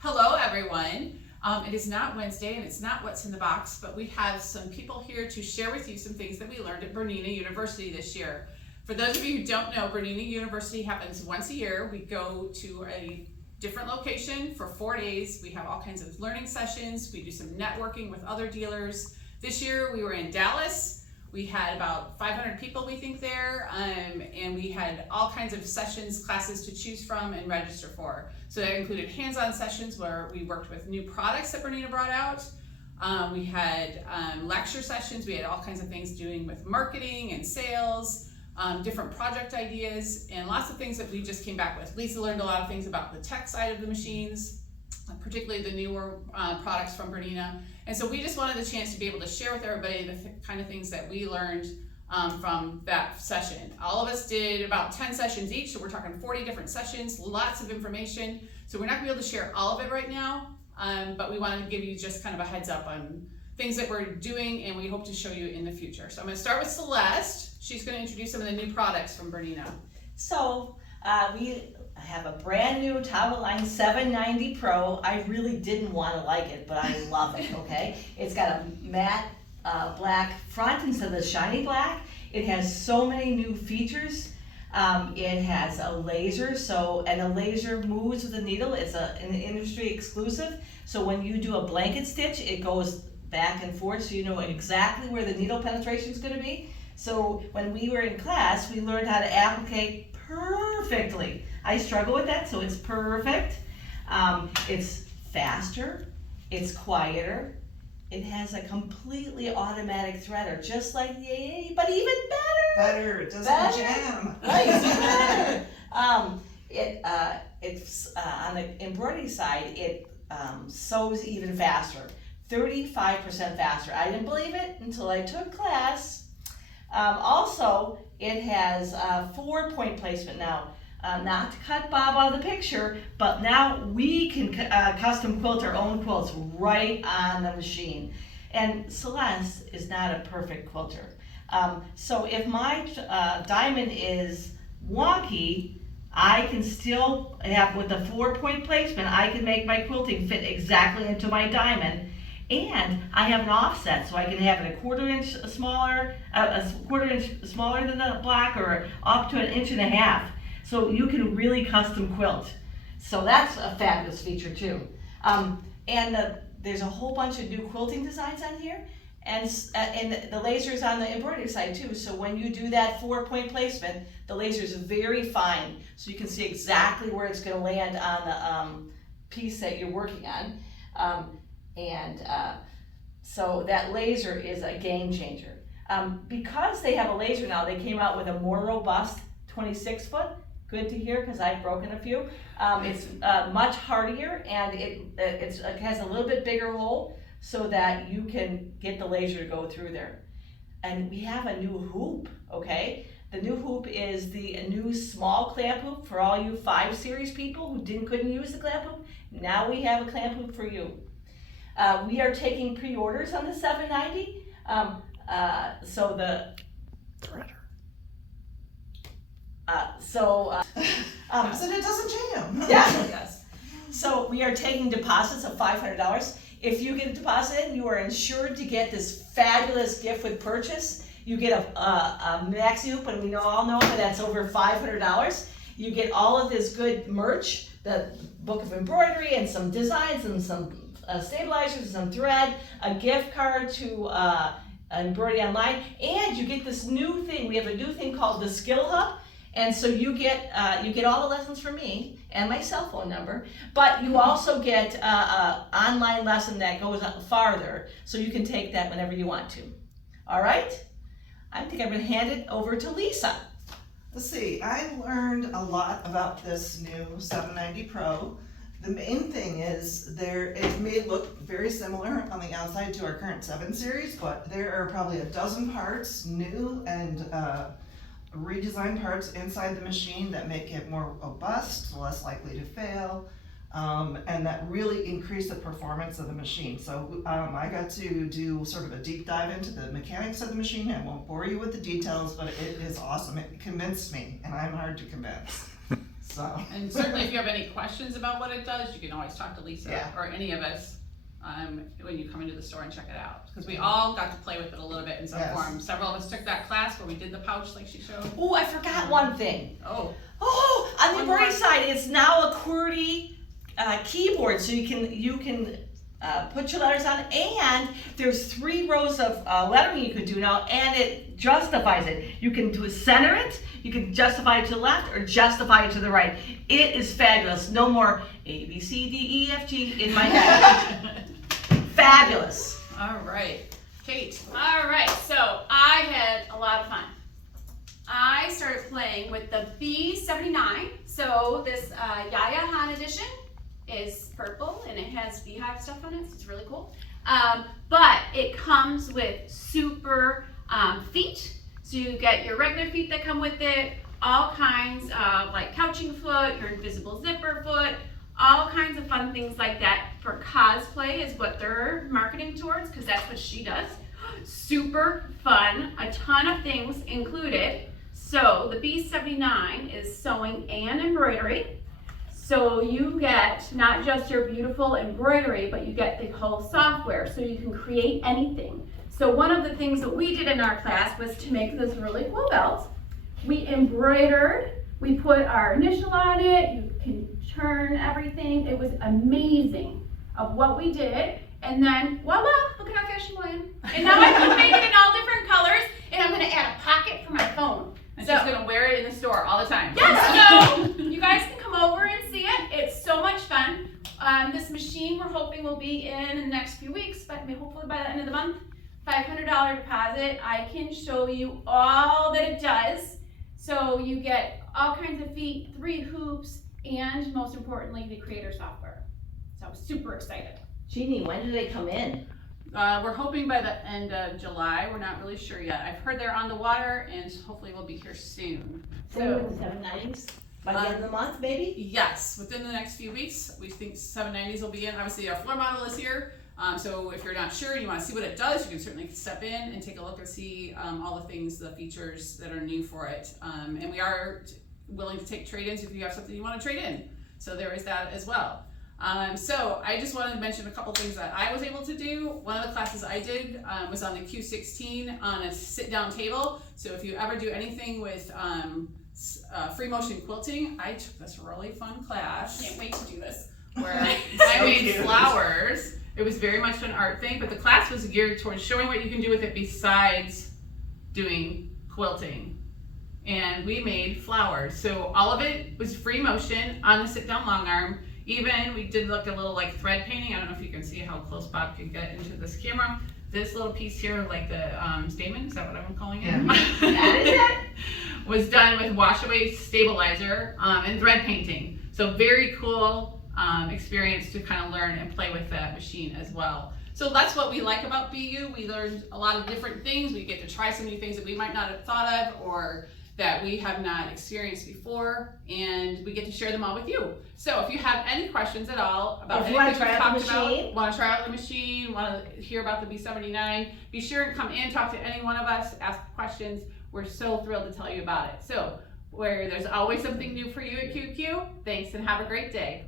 Hello, everyone. It is not Wednesday and it's not What's in the Box, but we have some people here to share with you some things that we learned at BERNINA University this year. For those of you who don't know, BERNINA University happens once a year. We go to a different location for 4 days. We have all kinds of learning sessions. We do some networking with other dealers. This year we were in Dallas. We had about 500 people, we think, there, and we had all kinds of sessions, classes to choose from and register for. So that included hands-on sessions where we worked with new products that BERNINA brought out. We had lecture sessions. We had all kinds of things doing with marketing and sales, different project ideas, and lots of things that we just came back with. Lisa learned a lot of things about the tech side of the machines, particularly the newer products from BERNINA. And so we just wanted the chance to be able to share with everybody the kind of things that we learned from that session. All of us did about 10 sessions each, so we're talking 40 different sessions, lots of information. So we're not gonna be able to share all of it right now, but we wanted to give you just kind of a heads up on things that we're doing and we hope to show you in the future. So I'm gonna start with Celeste. She's gonna introduce some of the new products from BERNINA. So we have a brand new top of line 790 Pro. I really didn't want to like it, but I love it, okay? It's got a matte black front instead of the shiny black. It has so many new features. It has a laser, and the laser moves with the needle. It's an industry exclusive. So when you do a blanket stitch, it goes back and forth, so you know exactly where the needle penetration is going to be. So when we were in class, we learned how to applicate perfectly. I struggle with that, so it's perfect. It's faster, it's quieter, it has a completely automatic threader, just like the AA, but even better. It doesn't jam. Right, it's better. It's on the embroidery side, it sews even faster, 35% faster. I didn't believe it until I took class. Also, it has 4-point placement now. Not to cut Bob out of the picture, but now we can custom quilt our own quilts right on the machine. And Celeste is not a perfect quilter. So if my diamond is wonky, I can still have, with the 4-point placement, I can make my quilting fit exactly into my diamond. And I have an offset, so I can have it a quarter inch smaller than the black, or up to 1.5 inches. So you can really custom quilt. So that's a fabulous feature too. There's a whole bunch of new quilting designs on here, and the laser is on the embroidery side too. So when you do that 4-point placement, the laser is very fine, so you can see exactly where it's going to land on the piece that you're working on. So that laser is a game changer. Because they have a laser now, they came out with a more robust 26-foot. Good to hear, because I've broken a few. It's much hardier, and it has a little bit bigger hole so that you can get the laser to go through there. And we have a new hoop, okay? The new hoop is the new small clamp hoop for all you 5 series people who couldn't use the clamp hoop. Now we have a clamp hoop for you. We are taking pre-orders on the 790. So it doesn't jam. Yeah, yes. So we are taking deposits of $500. If you get a deposit in, you are insured to get this fabulous gift with purchase. You get a maxi hoop, and we all know that that's over $500. You get all of this good merch, the book of embroidery and some designs and some stabilizers, some thread, a gift card to Embroidery Online, and you get this new thing. We have a new thing called the Skill Hub. And so you get all the lessons from me and my cell phone number, but you also get an online lesson that goes farther, so you can take that whenever you want to. All right? I think I'm going to hand it over to Lisa. Let's see, I learned a lot about this new 790 Pro. The main thing is it may look very similar on the outside to our current 7 series, but there are probably a dozen parts, new and redesigned parts inside the machine that make it more robust, less likely to fail, and that really increase the performance of the machine. So I got to do sort of a deep dive into the mechanics of the machine. I won't bore you with the details, but it is awesome. It convinced me, and I'm hard to convince. so. And certainly if you have any questions about what it does, you can always talk to Lisa Yeah. or any of us when you come into the store and check it out. Because we all got to play with it a little bit in some Yes. form. Several of us took that class where we did the pouch like she showed. Oh, I forgot one thing. Oh, Oh, on the One Bernie more. side, it's now a QWERTY keyboard, so you can put your letters on, and there's 3 rows of lettering you can do now, and it justifies it. You can center it, you can justify it to the left, or justify it to the right. It is fabulous. No more A, B, C, D, E, F, G in my head. Fabulous. all right. Kate. All right, so I had a lot of fun. I started playing with the B79. So this Yaya Han edition is purple and it has beehive stuff on it, so it's really cool. But it comes with super feet. So you get your regular feet that come with it, all kinds of like couching foot, your invisible zipper foot, all kinds of fun things like that for cosplay is what they're marketing towards, because that's what she does. Super fun, a ton of things included. So the B79 is sewing and embroidery. So you get not just your beautiful embroidery, but you get the whole software, so you can create anything. So one of the things that we did in our class was to make this really cool belt. We embroidered, we put our initial on it, you can turn everything. It was amazing of what we did. And then voila, look at how fast she went. And now I can make it in all different colors, and I'm gonna add a pocket for my phone. And So- she's going to wear it in the store all the time. Yes, so you guys can come over and see it. It's so much fun. This machine we're hoping will be in the next few weeks, but hopefully by the end of the month. $500 deposit. I can show you all that it does. So you get all kinds of feet, 3 hoops, and most importantly, the creator software. So I'm super excited. Jeannie, when do they come in? We're hoping by the end of July. We're not really sure yet. I've heard they're on the water and hopefully we'll be here soon. So with the 790s? By the end of the month, maybe? Yes, within the next few weeks, we think 790s will be in. Obviously, our floor model is here. So if you're not sure and you want to see what it does, you can certainly step in and take a look and see all the things, the features that are new for it. And we are willing to take trade-ins if you have something you want to trade in. So there is that as well. So I just wanted to mention a couple things that I was able to do. One of the classes I did was on the Q16 on a sit-down table. So if you ever do anything with free motion quilting, I took this really fun class. Can't wait to do this. Where I made cute. flowers. It was very much an art thing, but the class was geared towards showing what you can do with it besides doing quilting. And we made flowers. So all of it was free motion on the sit down long arm. Even we did like a little like thread painting. I don't know if you can see how close Bob can get into this camera. This little piece here, like the stamen, is that what I'm calling it? That is it? Was done with wash away stabilizer and thread painting. So very cool experience to kind of learn and play with that machine as well. So that's what we like about BU. We learned a lot of different things. We get to try some new things that we might not have thought of or that we have not experienced before, and we get to share them all with you. So if you have any questions at all about If you wanna anything we've try out the talked about, machine. want to try out the machine, want to hear about the B79, be sure and come in, talk to any one of us, ask questions. We're so thrilled to tell you about it. So where there's always something new for you at QQ, thanks and have a great day.